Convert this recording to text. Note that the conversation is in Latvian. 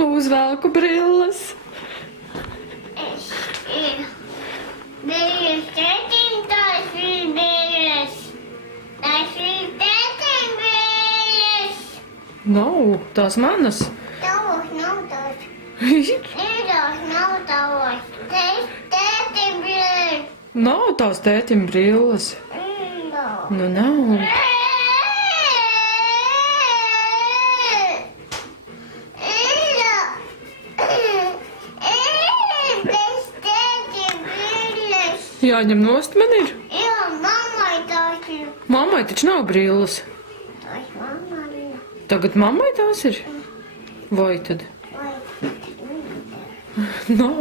Uzvelku brilles. Brilles tētim, tās ir brilles. Tās ir tētim brilles. Nav, tās manas. Tavos nav tās. Ir. Tās nav tavos. Tētim brilles. Nav tās tētim brilles. Nav. Nu nav. Jāņem nost man ir. Jā, mammai tās ir. Mammai taču nav brilles. Tās mammai ir. Tagad mammai tās ir? Vai tad? Vai. Nav.